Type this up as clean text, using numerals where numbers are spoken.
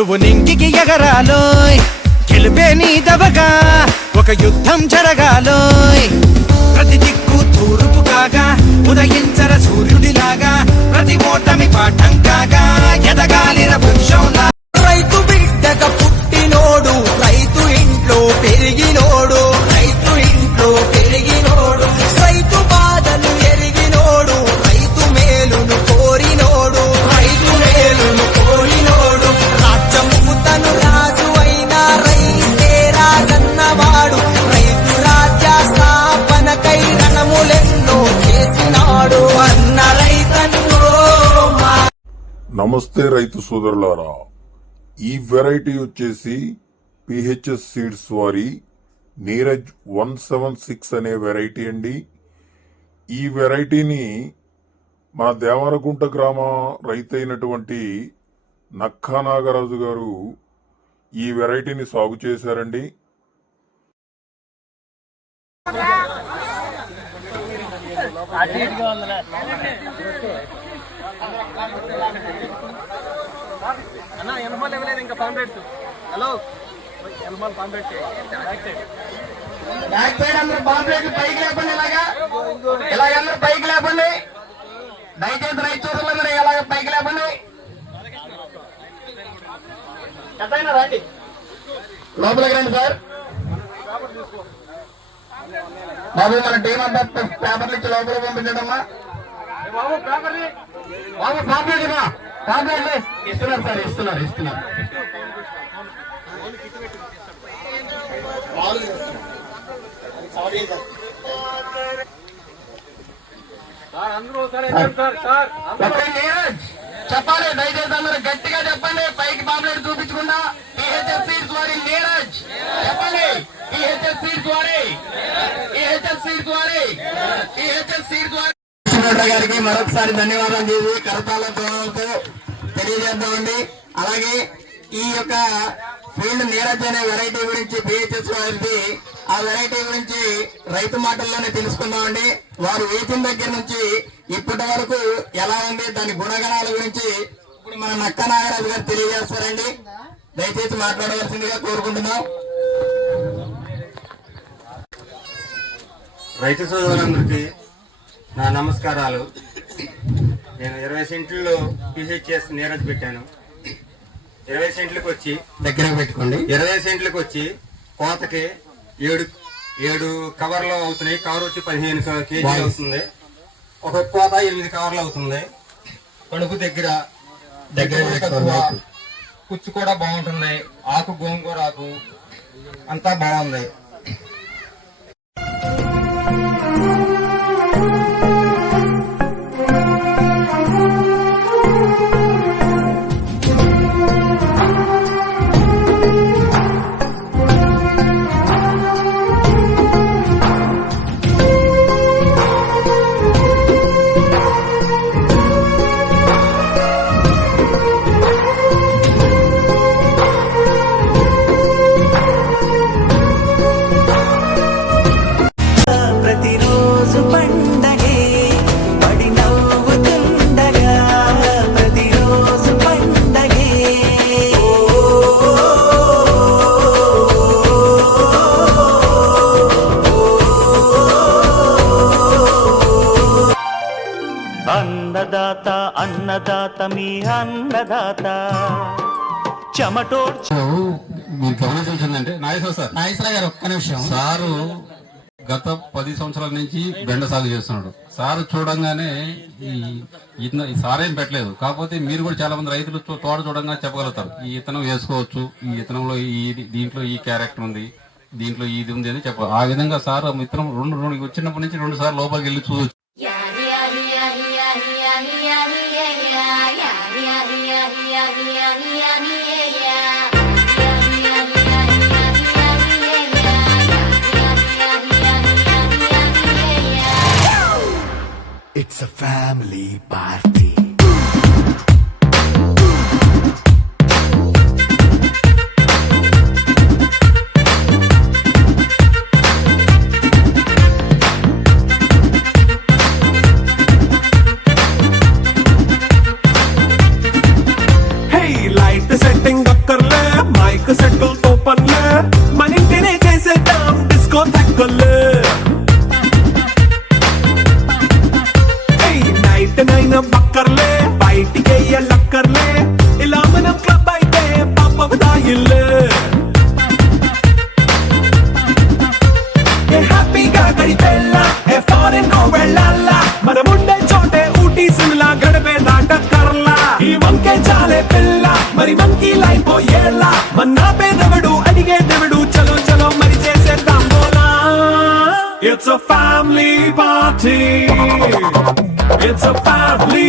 నువ్వు నింగికి ఎగరాలోయ్, గెలుపే నీదవగా ఒక యుద్ధం జరగాలోయ్. ప్రతి దిక్కు తూర్పు కాగా ఉదయించర సూర్యుడిలాగా, ప్రతి ఓటమి పాఠం కాగా ఎదగాలిన వృక్షంలా. రైతు బిడ్డగా పుట్టినోడు, రైతు ఇంట్లో పెరిగినోడు, రైతు ఇంట్లో పెరిగినోడు, రైతు బాధలు ఎరిగినోడు, రైతు మేలును కోరినోడు, రైతు మేలును కోరినోడు. రాజ్యము తను రాజు అయినా రైతే రాజన్నవాడు, రైతు రాజ్య స్థాపనకై రణములెన్నో చేసినాడు అన్న రైతన్నో. నమస్తే రైతు సోదరులారా, ఈ వెరైటీ వచ్చేసి పిహెచ్ఎస్ సీడ్స్ వారి నీరజ్ 176 అనే వెరైటీ అండి. ఈ వెరైటీని మన దేవరగుంట గ్రామ రైతు అయినటువంటి నక్కా నాగరాజు గారు ఈ వెరైటీని సాగు చేశారండి. అన్నా ఎనమాల్ ఇవ్వలేదు ఇంకా కాంట్రాక్ట్. హలో ఎనమాల్ కాంట్రాక్ట్ బ్యాక్ సైడ్ అందరూ కాంట్రాక్ట్ పైకి లేపండి, ఇలాగ అందరూ పైకి లేపండి. దయచేసి రైతు సోదరులందరూ ఇలాగ పైకి లేపండి. ఎంతైనా రండి, లోపలికి రండి సార్. బాబు మన టీం అంతా పేపర్లు ఇచ్చి లోపల పంపించడమ్మా. బాబు పేపర్లు, బాబు పాంప్లెట్ ఇవ్వ, పాంప్లెట్ ఇస్తున్నారు సార్, ఇస్తున్నారు. చెప్పాలి, దయచేసి అందరూ గట్టిగా చెప్పండి, పైకి పాంప్లెట్ చూపించకుండా. పిహెచ్ఎస్ సీడ్స్ వారి నీరజ్ చెప్పండి, పిహెచ్ఎస్ సీడ్స్ వారి, పిహెచ్ఎస్ సీడ్స్ వారి, పిహెచ్ఎస్ సీడ్స్ వారి. గారికి మరొకసారి ధన్యవాదాలు చేసి కరతాలతో తెలియజేద్దామండి. అలాగే ఈ యొక్క ఫీల్డ్ నీరజ్ అనే వెరైటీ గురించి పిహెచ్ఎస్ వారికి, ఆ వెరైటీ గురించి రైతు మాటల్లోనే తెలుసుకుందామండి. వారు వేసిన దగ్గర నుంచి ఇప్పటి వరకు ఎలా ఉంది, దాని గుణగణాల గురించి ఇప్పుడు మన నక్కా నాగరాజు గారు తెలియజేస్తారండి. దయచేసి మాట్లాడవలసిందిగా కోరుకుంటున్నాం. రైతు సోదరులందరికీ నా నమస్కారాలు. నేను 20 సెంట్లలో పిహెచ్ఎస్ నీరజ్ పెట్టాను. 20 సెంట్లకు వచ్చి దగ్గరకు పెట్టుకోండి. 20 సెంట్లకు వచ్చి కోతకి 7 కవర్లు అవుతున్నాయి. కవర్ వచ్చి 15 కేజీలు అవుతుంది. ఒక కోత 8 కవర్లు అవుతుంది. కడుపు దగ్గర కుచ్చు కూడా బాగుంటుంది. ఆకు గోంగూర ఆకు అంతా బాగుంది. అన్నదాత మీ అన్నదాత చెమటోడ్చి. మీరు గమనించాల్సిందంటే నాగేశ్వర గారు ఒక్క నిమిషం. సారు గత 10 సంవత్సరాల నుంచి బెండ సాగు చేస్తున్నాడు. సారు చూడంగానే ఈ సారేం పెట్టలేదు. కాకపోతే మీరు కూడా చాలా మంది రైతులు తోట చూడంగా చెప్పగలుగుతారు, ఈ ఇతనం వేసుకోవచ్చు, ఈ ఇతనంలో దీంట్లో ఈ క్యారెక్టర్ ఉంది, దీంట్లో ఇది ఉంది అని చెప్పాలి. ఆ విధంగా సార్ ఇతనం రెండు వచ్చినప్పటి నుంచి 2 సార్లు లోపలికి వెళ్ళి చూడవచ్చు. It's a family party. Hey, light setting up a family party. It's a family